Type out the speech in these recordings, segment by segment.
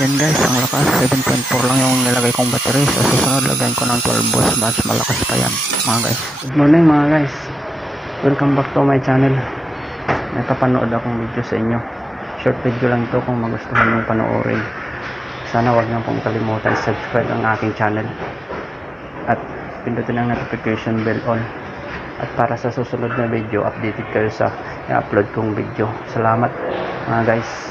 Yan guys, ang lakas 7.4 lang yung nilagay kong battery. Sa susunod lagyan ko ng 12 volts, mas malakas pa yan mga guys. Good morning mga guys, welcome back to my channel. May papanood akong video sa inyo. Short video lang ito, kung magustuhan nyo panoorin, sana wag nyo pong kalimutan subscribe ang aking channel at pindutin ang notification bell on, at para sa susunod na video updated kayo sa i-upload kong video. Salamat mga guys.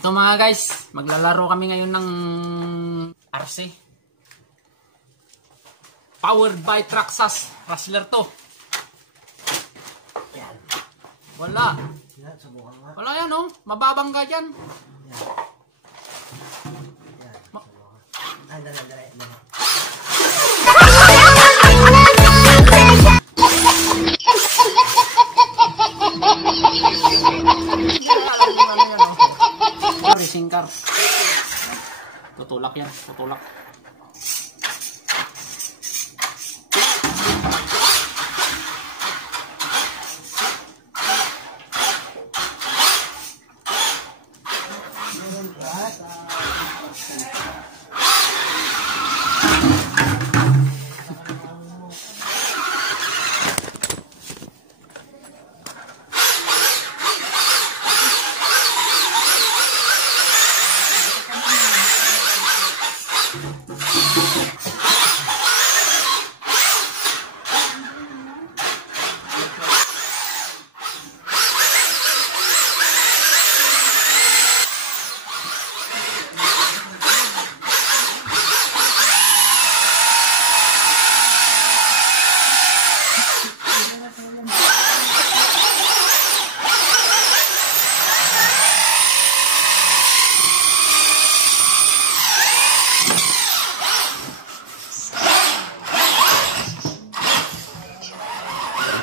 Ito mga guys, maglalaro kami ngayon ng RC. Powered by traxxass. Wrestler to. Wala. Wala yan oh. Mababangga dyan. Racing car. Tutulak yan, tutulak.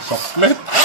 Soklet.